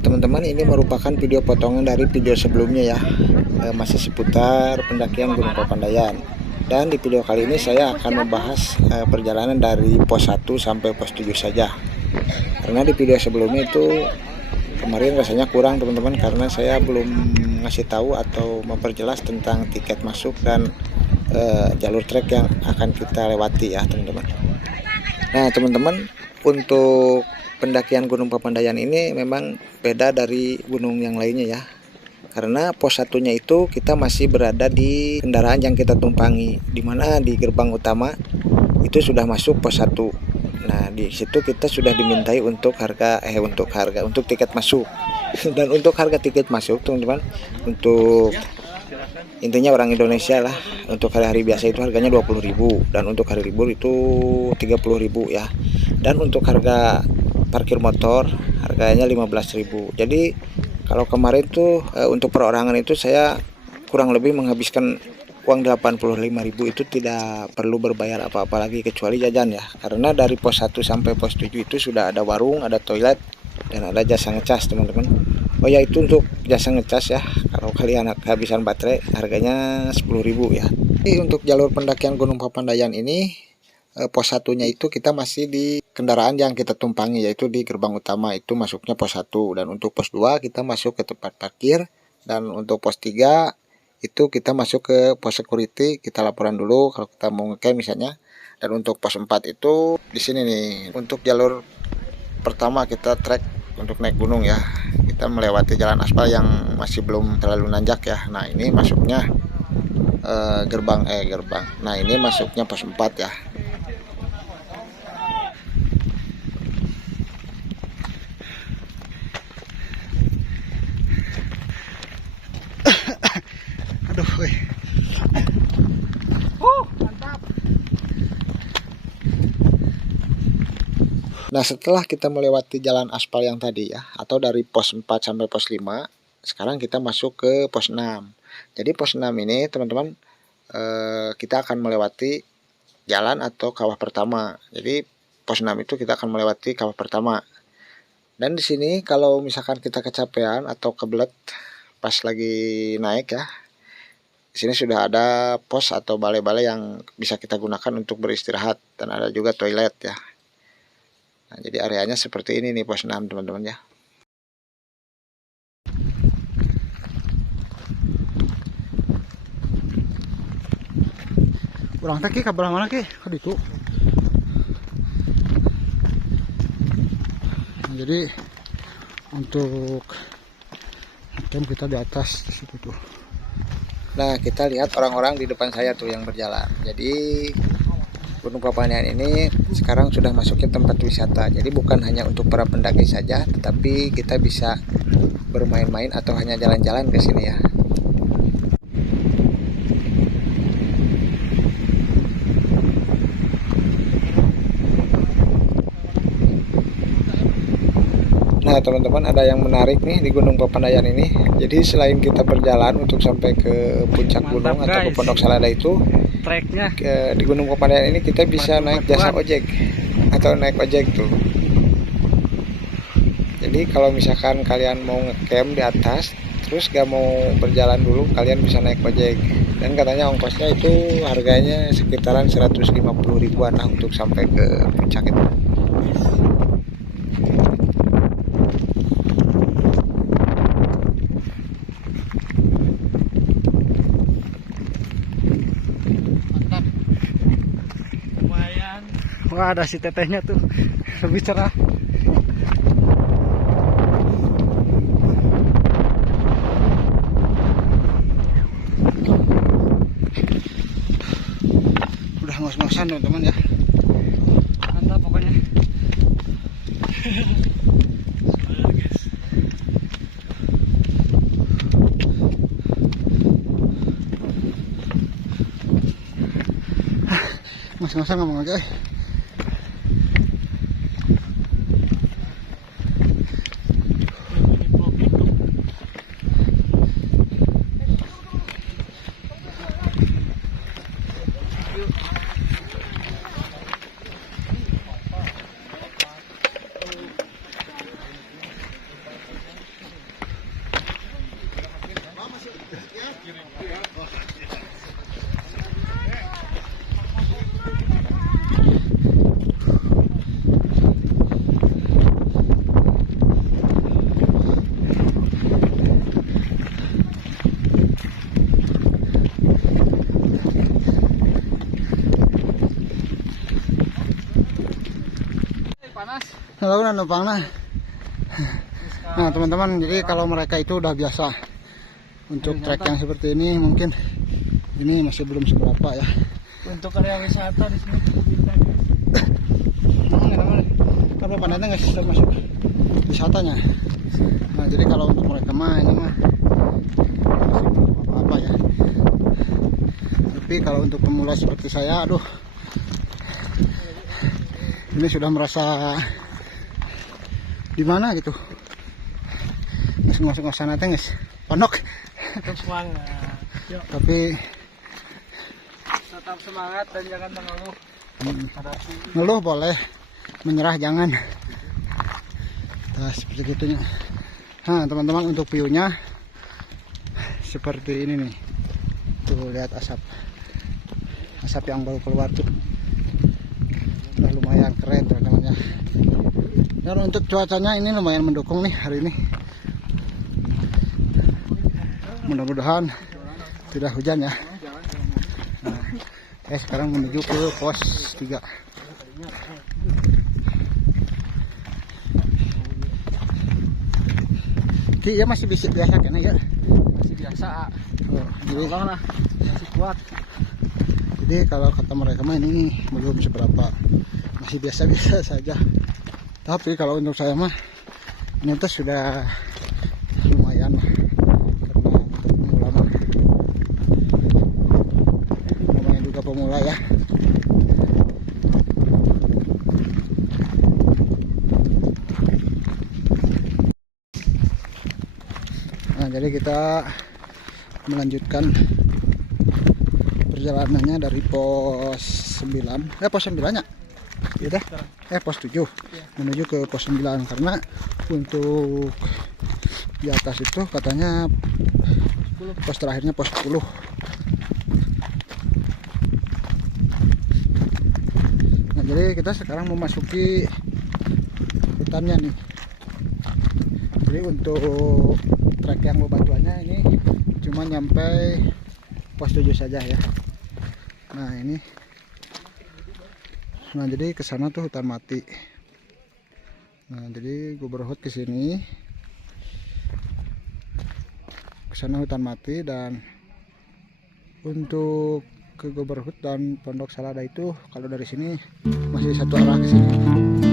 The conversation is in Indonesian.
teman-teman, ini merupakan video potongan dari video sebelumnya ya, masih seputar pendakian Gunung Papandayan. Dan di video kali ini saya akan membahas perjalanan dari pos 1 sampai pos 7 saja. Karena di video sebelumnya itu kemarin rasanya kurang teman-teman, karena saya belum ngasih tahu atau memperjelas tentang tiket masuk dan jalur trek yang akan kita lewati ya teman-teman. Nah teman-teman, untuk pendakian Gunung Papandayan ini memang beda dari gunung yang lainnya ya. Karena pos satunya itu kita masih berada di kendaraan yang kita tumpangi, dimana di gerbang utama itu sudah masuk pos 1. Nah di situ kita sudah dimintai untuk untuk tiket masuk. Dan untuk harga tiket masuk teman-teman, untuk intinya orang Indonesia lah, untuk hari-hari biasa itu harganya 20.000, dan untuk hari libur itu 30.000 ya. Dan untuk harga parkir motor harganya 15.000. Jadi kalau kemarin tuh untuk perorangan itu saya kurang lebih menghabiskan uang 85.000, itu tidak perlu berbayar apa-apa lagi kecuali jajan ya. Karena dari pos 1 sampai pos 7 itu sudah ada warung, ada toilet, dan ada jasa ngecas teman-teman. Oh ya, itu untuk jasa ngecas ya. Kalau kalian kehabisan baterai harganya 10.000 ya. Jadi untuk jalur pendakian Gunung Papandayan ini pos satunya itu kita masih di kendaraan yang kita tumpangi, yaitu di gerbang utama itu masuknya pos 1, dan untuk pos 2 kita masuk ke tempat parkir, dan untuk pos 3 itu kita masuk ke pos security, kita laporan dulu kalau kita mau ngecamp misalnya. Dan untuk pos 4 itu di sini nih, untuk jalur pertama kita trek untuk naik gunung ya, kita melewati jalan aspal yang masih belum terlalu nanjak ya. Nah ini masuknya gerbang. Nah ini masuknya pos 4 ya. Aduh, mantap. Nah setelah kita melewati jalan aspal yang tadi ya, atau dari pos 4 sampai pos 5, sekarang kita masuk ke pos 6. Jadi pos 6 ini teman-teman, kita akan melewati jalan atau kawah pertama. Jadi pos 6 itu kita akan melewati kawah pertama. Dan di sini kalau misalkan kita kecapean atau kebelet pas lagi naik ya, di sini sudah ada pos atau balai-balai yang bisa kita gunakan untuk beristirahat, dan ada juga toilet ya. Nah, jadi areanya seperti ini nih pos 6 teman-teman ya. Urang teh ki kabelah mana ki? Ka ditu. Nah, jadi untuk camp kita di atas di situ tuh. Nah kita lihat orang-orang di depan saya tuh yang berjalan. Jadi Gunung Papandayan ini sekarang sudah masuk ke tempat wisata. Jadi bukan hanya untuk para pendaki saja, tetapi kita bisa bermain-main atau hanya jalan-jalan ke sini ya. Nah teman-teman, ada yang menarik nih di Gunung Papandayan ini. Jadi selain kita berjalan untuk sampai ke puncak gunung atau ke Pondok Salada itu, Treknya di Gunung Papandayan ini kita bisa naik jasa ojek atau naik ojek tuh. Jadi kalau misalkan kalian mau ngecamp di atas terus gak mau berjalan dulu, kalian bisa naik ojek. Dan katanya ongkosnya itu harganya sekitaran 150.000-an lah untuk sampai ke puncak itu. wah ada si tetehnya tuh lebih cerah. Udah ngos-ngosan teman-teman ya. Mantap pokoknya. Ngos-ngosan ngomong aja. Lalu numpang nah. Nah teman-teman, jadi kalau mereka itu udah biasa untuk trek yang seperti ini, mungkin ini masih belum seberapa ya. Untuk area wisata di sini Kalau panennya nggak sudah masuk wisatanya. Nah jadi kalau untuk mereka mah ini mah masih belum apa-apa ya. Tapi kalau untuk pemula seperti saya, aduh, ini sudah merasa di mana gitu. Masuk sana teh guys, pondok. semangat. Yuk, Tapi tetap semangat dan jangan mengeluh. Hadapi. ngeluh boleh, menyerah jangan. Nah seperti gitunya. Nah teman-teman, untuk view-nya seperti ini nih. Tuh lihat asap yang baru keluar tuh. Udah lumayan keren teman-temannya. Dan untuk cuacanya ini lumayan mendukung nih hari ini. Mudah-mudahan tidak hujan ya. Nah, saya sekarang menuju ke pos 3. Ki, ya masih biasa kan ya? Masih biasa. Oh, jadi, Allah lah, masih kuat. jadi kalau kata mereka mah ini belum seberapa, masih biasa-biasa saja. Tapi kalau untuk saya mah ini tuh sudah lumayan lah. Karena untuk pemula mah namanya juga pemula ya. Nah jadi kita melanjutkan perjalanannya dari pos 9, pos 9 ya? Iya dah. Pos 7 menuju ke pos 9, karena untuk di atas itu katanya pos terakhirnya pos 10. Nah jadi kita sekarang memasuki hutannya nih. Jadi untuk trek yang bebatuannya ini cuma nyampe pos 7 saja ya. Nah ini, nah jadi ke sana tuh hutan mati. Nah jadi gue berhut ke sini, ke sana hutan mati. Dan untuk ke Goberhut dan Pondok Salada itu kalau dari sini masih satu arah ke sini.